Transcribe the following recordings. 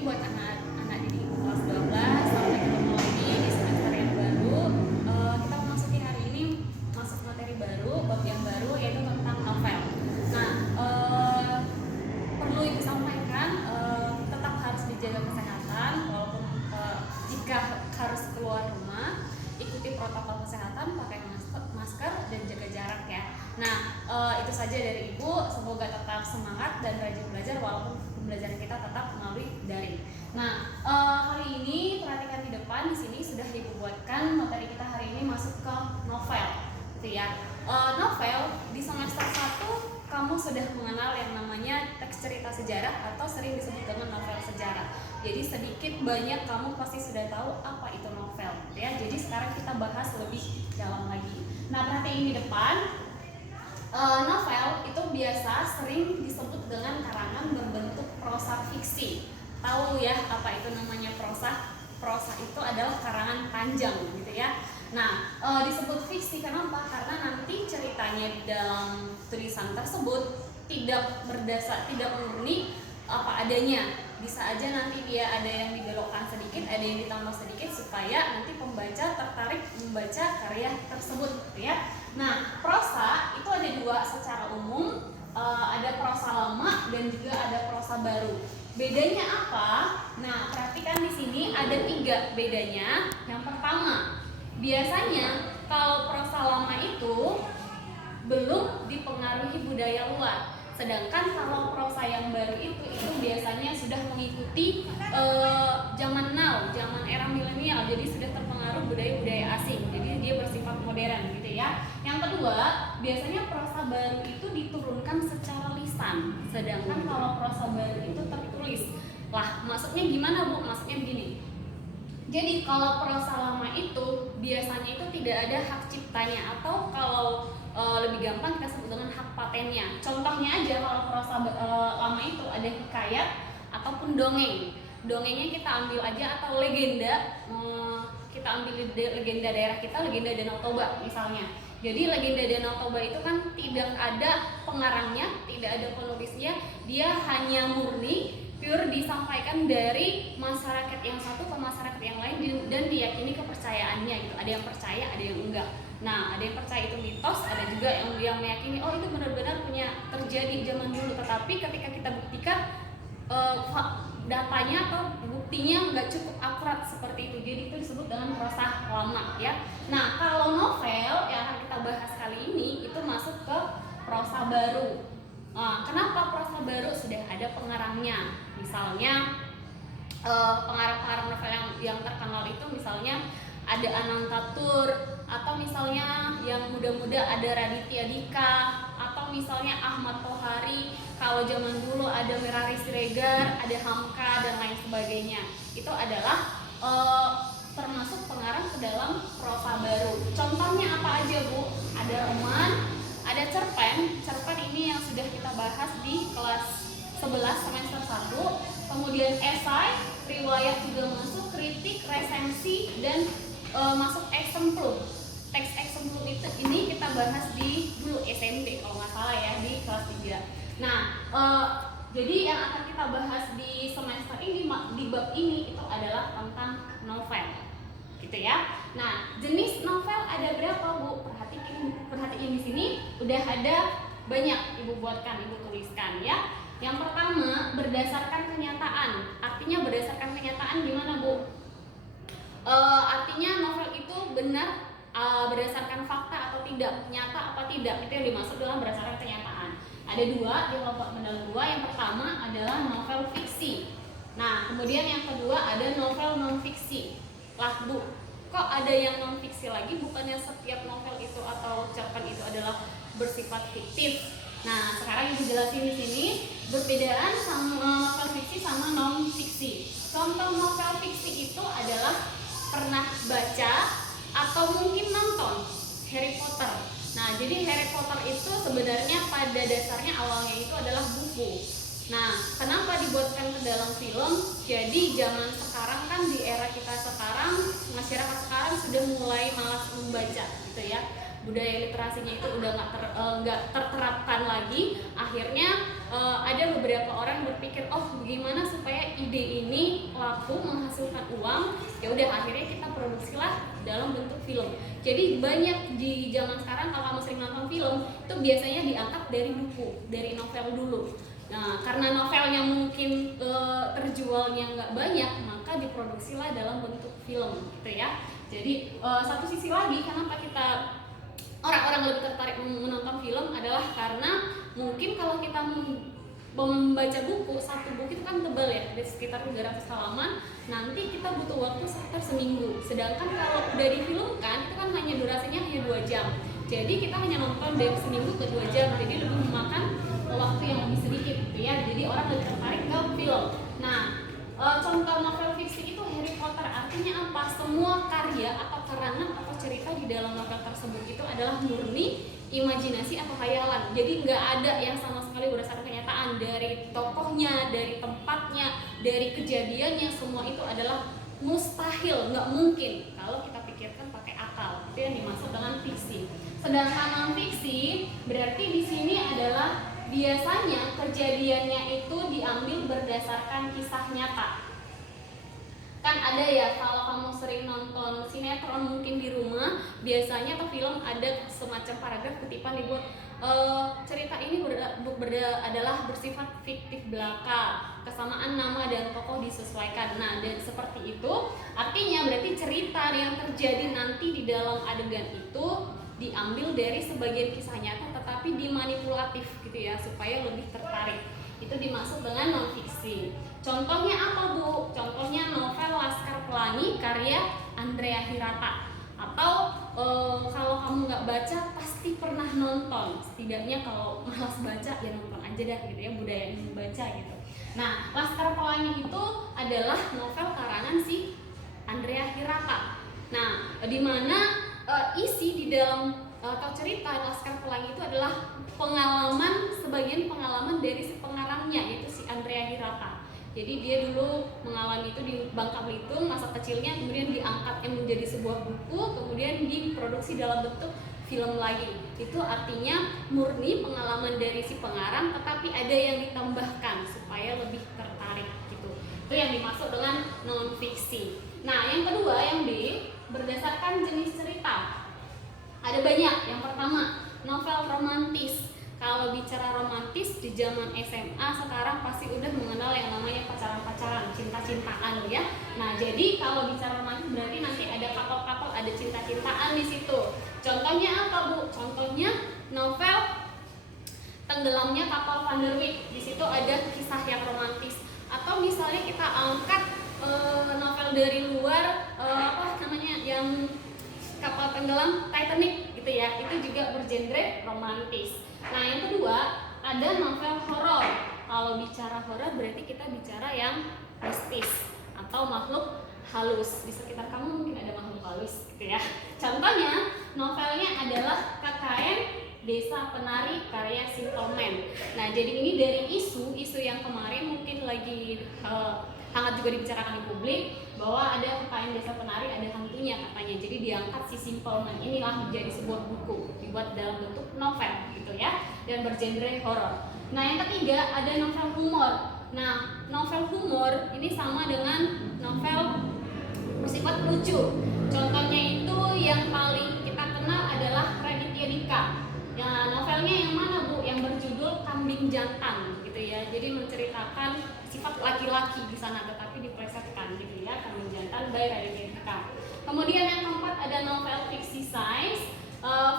buat anak-anak didik kelas 12 sampai ketemu lagi di semester yang baru. Kita memasuki hari ini masuk materi baru, bab yang baru yaitu tentang novel. Nah, perlu ibu sampaikan tetap harus dijaga kesehatan walaupun jika harus keluar rumah, ikuti protokol kesehatan, pakai masker dan jaga jarak ya. Nah, itu saja dari ibu. Semoga tetap semangat dan rajin belajar walaupun pembelajaran kita tetap melalui daring. Nah, kali ini perhatikan di depan di sini sudah ibu buatkan materi kita hari ini masuk ke novel, gitu ya. Novel di semester 1 kamu sudah mengenal yang namanya teks cerita sejarah atau sering disebut dengan novel sejarah. Jadi sedikit banyak kamu pasti sudah tahu apa itu novel, gitu ya. Jadi sekarang kita bahas lebih dalam lagi. Nah, perhatiin di depan. Novel itu biasa sering disebut dengan karangan berbentuk prosa fiksi. Tahu ya apa itu namanya prosa? Prosa itu adalah karangan panjang, gitu ya. Nah, disebut fiksi kenapa? Karena nanti ceritanya di dalam tulisan tersebut tidak murni apa adanya. Bisa aja nanti dia ada yang dibelokkan sedikit, ada yang ditambah sedikit supaya nanti pembaca tertarik membaca karya tersebut, gitu ya. Nah, prosa itu ada dua secara umum, ada prosa lama dan juga ada prosa baru. Bedanya apa? Nah, perhatikan di sini ada 3 bedanya. Yang pertama, biasanya kalau prosa lama itu belum dipengaruhi budaya luar. Sedangkan kalau prosa yang baru itu biasanya sudah mengikuti zaman now, zaman era milenial, jadi sudah terpengaruh budaya-budaya asing. Jadi dia bersifat modern, gitu ya. Yang kedua, biasanya prosa baru itu diturunkan secara lisan, sedangkan kalau prosa baru itu tertulis. Lah, maksudnya gimana, Bu? Maksudnya begini. Jadi kalau prosa lama itu biasanya itu tidak ada hak ciptanya, atau kalau lebih gampang kita sebut dengan hak patennya. Contohnya aja kalau prosa lama itu ada hikayat ataupun dongeng. Dongengnya kita ambil aja atau legenda, kita ambil legenda daerah kita, legenda Danau Toba misalnya. Jadi legenda Danau Toba itu kan tidak ada pengarangnya, tidak ada penulisnya, dia hanya murni pure disampaikan dari masyarakat yang satu ke masyarakat yang lain dan diyakini kepercayaannya gitu. Ada yang percaya, ada yang enggak. Nah, ada yang percaya itu mitos, ada juga yang meyakini oh itu benar-benar punya terjadi zaman dulu. Tetapi ketika kita buktikan datanya atau buktinya nggak cukup akurat seperti itu. Jadi itu disebut dengan prosa lama ya. Nah, kalau novel yang akan kita bahas kali ini itu masuk ke prosa baru. Nah, kenapa prosa baru? Sudah ada pengarangnya. Misalnya pengarang-pengarang novel yang terkenal itu misalnya ada Anantatur, atau misalnya yang muda-muda ada Raditya Dika, atau misalnya Ahmad Tohari. Kalau zaman dulu ada Mirari Siregar, ada Hamka dan lain sebagainya. Itu adalah termasuk pengarang ke dalam prosa baru. Contohnya apa aja, Bu? Ada roman, ada cerpen. Cerpen ini yang sudah kita bahas di kelas 11 semester 1. Kemudian esai, riwayat juga masuk, kritik, resensi, dan masuk eksemplum. Teks eksemplum ini kita bahas di dulu SMP kalau nggak salah ya, di kelas 3. Nah, jadi yang akan kita bahas di semester ini, di bab ini itu adalah tentang novel, gitu ya. Nah, jenis novel ada berapa, Bu? Perhatiin di sini udah ada banyak ibu buatkan, ibu tuliskan ya. Yang pertama, berdasarkan kenyataan. Artinya berdasarkan kenyataan gimana, Bu? Artinya novel itu benar berdasarkan fakta atau tidak, nyata apa tidak, itu yang dimaksud dalam berdasarkan kenyataan. Ada 2, dikelompok mendalam 2. Yang pertama adalah novel fiksi. Nah, kemudian yang kedua ada novel non fiksi. Lah, Bu, kok ada yang non fiksi lagi? Bukannya setiap novel itu atau cerpen itu adalah bersifat fiktif? Nah, sekarang ibu jelasin di sini perbedaan sama novel fiksi sama non fiksi. Contoh novel fiksi itu adalah pernah baca atau mungkin nonton Harry Potter. Nah, jadi Harry Potter itu sebenarnya pada dasarnya awalnya itu adalah buku. Nah, kenapa dibuatkan ke dalam film? Jadi zaman sekarang kan, di era kita sekarang, masyarakat sekarang sudah mulai malas membaca, gitu ya. Budaya literasinya itu udah nggak terterapkan lagi. Akhirnya ada beberapa orang berpikir, oh gimana supaya ide ini laku, menghasilkan uang, ya udah akhirnya kita produksilah dalam bentuk film. Jadi banyak di zaman sekarang kalau kamu sering nonton film itu biasanya diangkat dari buku, dari novel dulu. Nah, karena novelnya mungkin terjualnya nggak banyak, maka diproduksilah dalam bentuk film, gitu ya. Jadi satu sisi lagi, kenapa kita orang-orang lebih tertarik menonton film adalah karena mungkin kalau kita membaca buku, satu buku itu kan tebal ya, ada sekitar 300 halaman, nanti kita butuh waktu sekitar seminggu. Sedangkan kalau udah difilmkan, itu kan hanya durasinya hanya 2 jam. Jadi kita hanya nonton dari seminggu ke 2 jam, jadi lebih memakan waktu yang lebih sedikit gitu ya. Jadi orang lebih tertarik ke film. Nah, contoh novel fiksi itu Harry Potter. Artinya apa? Semua karya atau karangan atau cerita di dalam novel tersebut itu adalah murni imajinasi atau khayalan. Jadi nggak ada yang sama sekali berdasarkan kenyataan. Dari tokohnya, dari tempatnya, dari kejadiannya, semua itu adalah mustahil, nggak mungkin kalau kita pikirkan pakai akal. Itu yang dimaksud dengan fiksi. Sedangkan non fiksi berarti di sini adalah biasanya kejadiannya itu diambil berdasarkan kisah nyata. Kan ada ya, kalau kamu sering nonton sinetron mungkin di rumah, biasanya atau film ada semacam paragraf kutipan dibuat cerita ini adalah bersifat fiktif belaka, kesamaan nama dan tokoh disesuaikan. Nah, dan seperti itu artinya berarti cerita yang terjadi nanti di dalam adegan itu diambil dari sebagian kisah nyata tetapi dimanipulatif gitu ya, supaya lebih tertarik. Itu dimaksud dengan non fiksi. Contohnya apa Bu? Contohnya novel Laskar Pelangi karya Andrea Hirata. Atau kalau kamu nggak baca pasti pernah nonton. Setidaknya kalau malas baca ya nonton aja dah gitu ya, budaya membaca gitu. Nah, Laskar Pelangi itu adalah novel karangan si Andrea Hirata. Nah, di mana isi di dalam atau cerita Laskar Pelangi itu adalah sebagian pengalaman dari si pengarangnya, yaitu si Andrea Hirata. Jadi dia dulu mengalami itu di Bangka Belitung masa kecilnya, kemudian diangkatnya menjadi sebuah buku, kemudian diproduksi dalam bentuk film lagi. Itu artinya murni pengalaman dari si pengarang, tetapi ada yang ditambahkan supaya lebih tertarik gitu. Itu yang dimaksud dengan non fiksi. Nah, yang kedua yang B, berdasarkan jenis cerita. Ada banyak. Yang pertama, novel romantis. Kalau bicara romantis di zaman SMA sekarang pasti udah mengenal yang namanya pacaran-pacaran, cinta-cintaan ya. Nah, jadi kalau bicara romantis berarti nanti ada couple-couple, ada cinta-cintaan di situ. Contohnya apa, Bu? Contohnya novel Tenggelamnya Kapal Van der Wijk. Di situ ada kisah yang romantis. Atau misalnya kita angkat novel dari luar yang kapal tenggelam Titanic gitu ya, itu juga bergenre romantis. Nah, yang kedua ada novel horor. Kalau bicara horor berarti kita bicara yang mistis atau makhluk halus. Di sekitar kamu mungkin ada makhluk halus gitu ya. Contohnya novelnya adalah KKN Desa Penari karya Simple Man. Nah, jadi ini dari isu yang kemarin mungkin lagi hangat juga dibicarakan di publik, bahwa ada KKN Desa Penari, ada hantunya katanya. Jadi diangkat si Simple Man inilah menjadi sebuah buku, dibuat dalam bentuk novel gitu ya, dan bergenre horor. Nah, yang ketiga ada novel humor. Nah, novel humor ini sama dengan novel bersifat lucu. Contohnya itu yang paling kita kenal adalah Raditya Dika. Ya, novelnya yang mana Bu? Yang berjudul Kambing Jantan gitu ya. Jadi menceritakan sifat laki-laki di sana tetapi diplesetkan gitu ya, Kambing Jantan by Raditya Dika. Kemudian yang keempat ada novel fiksi sains.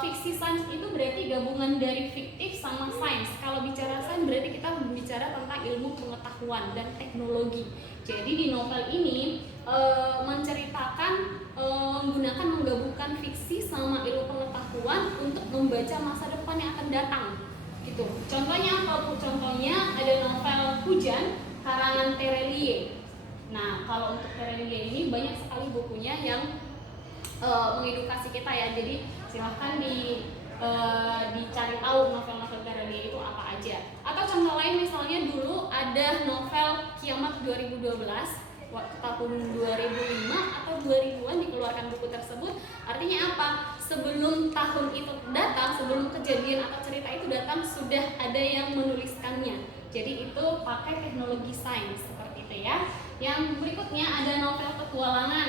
Fiksi sains itu berarti gabungan dari fiktif sama sains. Kalau bicara sains berarti kita bicara tentang ilmu pengetahuan dan teknologi. Jadi di novel ini menceritakan menggunakan menggabungkan fiksi sama ilmu pengetahuan untuk membaca masa depan yang akan datang gitu. Contohnya apa Bu? Contohnya ada novel Hujan karangan Terelie. Nah, kalau untuk Terelie ini banyak sekali bukunya yang mengedukasi kita ya. Jadi silahkan dicari tahu novel-novel Terelie itu apa aja. Atau contoh lain misalnya dulu ada novel Kiamat 2012 waktu tahun 2005 atau 2000-an dikeluarkan buku tersebut. Artinya apa? Sebelum tahun itu datang, sebelum kejadian atau cerita itu datang, sudah ada yang menuliskannya. Jadi itu pakai teknologi sains seperti itu ya. Yang berikut berikutnya ada novel petualangan.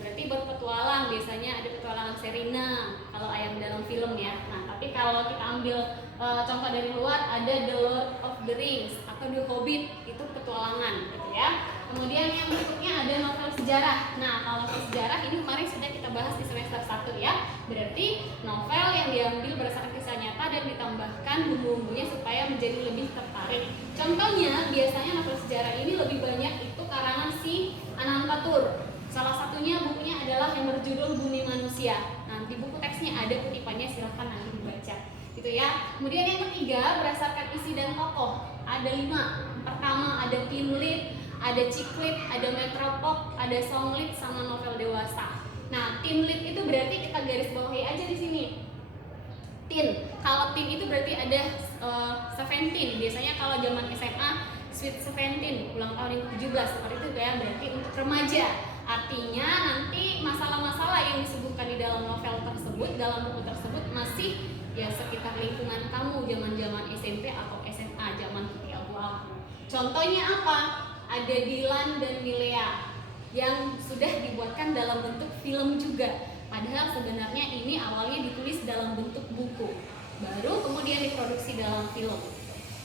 Berarti berpetualang, biasanya ada petualangan Sherina kalau ayam dalam film ya. Nah, tapi kalau kita ambil contoh dari luar, ada The Lord of the Rings atau The Hobbit, itu petualangan gitu ya. Kemudian yang berikutnya ada novel sejarah. Nah, kalau sejarah ini kemarin sudah kita bahas di semester 1 ya. Berarti novel yang diambil berdasarkan kisah nyata dan ditambahkan bumbu-bumbunya supaya menjadi lebih tertarik. Contohnya, biasanya novel sejarah ini lebih banyak itu karangan si Anang Batur. Salah satunya bukunya adalah yang berjudul Bumi Manusia. Nah, di buku teksnya ada kutipannya, silahkan nanti dibaca gitu ya. Kemudian yang ketiga, berdasarkan isi dan tokoh, ada 5. Pertama ada teen lead, ada chick lead, ada metropop, ada song lead, sama novel dewasa. Nah, teen lead itu berarti kita garis bawahi aja di sini. Teen, kalau teen itu berarti ada 17. Biasanya kalau zaman SMA Sweet 17, ulang tahun yang ke-17, seperti itu ya, berarti untuk remaja. Artinya nanti masalah-masalah yang disebutkan di dalam novel tersebut, dalam buku tersebut masih ya sekitar lingkungan kamu zaman-zaman SMP atau SMA, zaman putih abu-abu. Contohnya apa? Ada Dylan dan Milea yang sudah dibuatkan dalam bentuk film juga. Padahal sebenarnya ini awalnya ditulis dalam bentuk buku, baru kemudian diproduksi dalam film.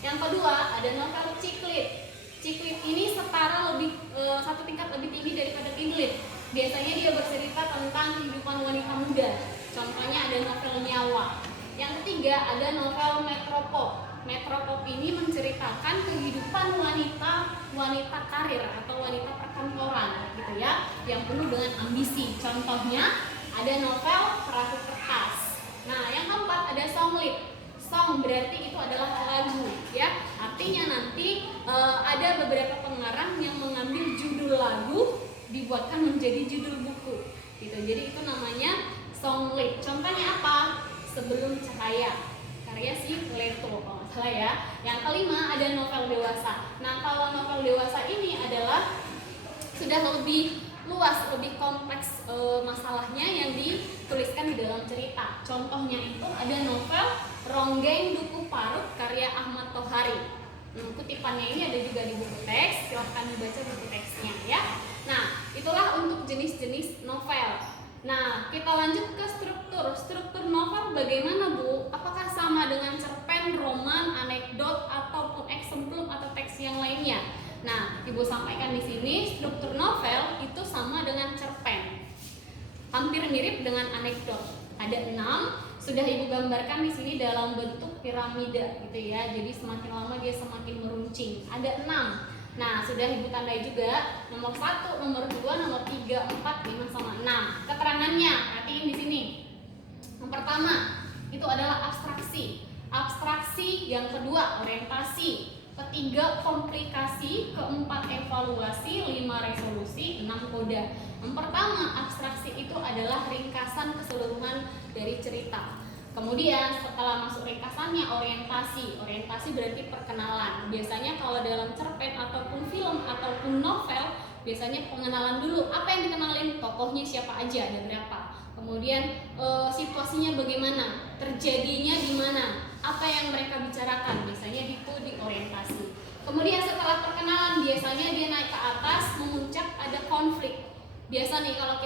Yang kedua ada novel chick lead. Chick lead ini setara lebih satu tingkat lebih tinggi daripada teen lead. Biasanya dia bercerita tentang kehidupan wanita muda. Contohnya ada novel Nyawa. Yang ketiga ada novel metropop. Metropop ini menceritakan kehidupan wanita karir atau wanita perkantoran gitu ya, yang penuh dengan ambisi. Contohnya ada novel Perahu Kertas. Nah, yang keempat ada song lead. Song berarti itu adalah lagu ya. Artinya nanti ada beberapa pengarang yang mengambil judul lagu dibuatkan menjadi judul buku gitu. Jadi itu namanya song lead. Contohnya apa? Sebelum Cahaya, karya si Leto kalau nggak salah ya. Yang kelima ada novel dewasa. Nah, kalau novel dewasa ini adalah sudah lebih luas, lebih kompleks masalahnya yang dituliskan di dalam cerita. Contohnya itu ada novel Ronggeng Duku Parut karya Ahmad Tohari. Kutipannya ini ada juga di buku teks, silahkan dibaca buku teksnya ya. Nah, itulah untuk jenis-jenis novel. Nah, kita lanjut ke struktur. Struktur novel bagaimana, Bu? Apakah sama dengan cerpen, roman, anekdot, ataupun eksemplum atau teks yang lainnya? Nah, Ibu sampaikan di sini struktur novel itu sama dengan cerpen. Hampir mirip dengan anekdot. Ada 6, sudah Ibu gambarkan di sini dalam bentuk piramida gitu ya. Jadi semakin lama dia semakin meruncing. Ada 6. Nah, sudah Ibu tandai juga nomor 1, nomor 2, nomor 3, 4, 5 sama 6. Keterangannya, perhatiin di sini. Yang pertama, itu adalah abstraksi. Abstraksi, yang kedua orientasi, ketiga komplikasi, keempat evaluasi, 5 resolusi, 6 koda. Yang pertama, abstraksi itu adalah ringkasan keseluruhan dari cerita. Kemudian setelah masuk ringkasannya orientasi. Orientasi berarti perkenalan. Biasanya kalau dalam cerpen ataupun film ataupun novel, biasanya pengenalan dulu. Apa yang dikenalin? Tokohnya siapa aja, ada berapa. Kemudian situasinya bagaimana, terjadinya di mana, apa yang mereka bicarakan, biasanya itu di orientasi. Kemudian setelah perkenalan biasanya dia naik ke atas, memuncak ada konflik. Biasa nih kalau kita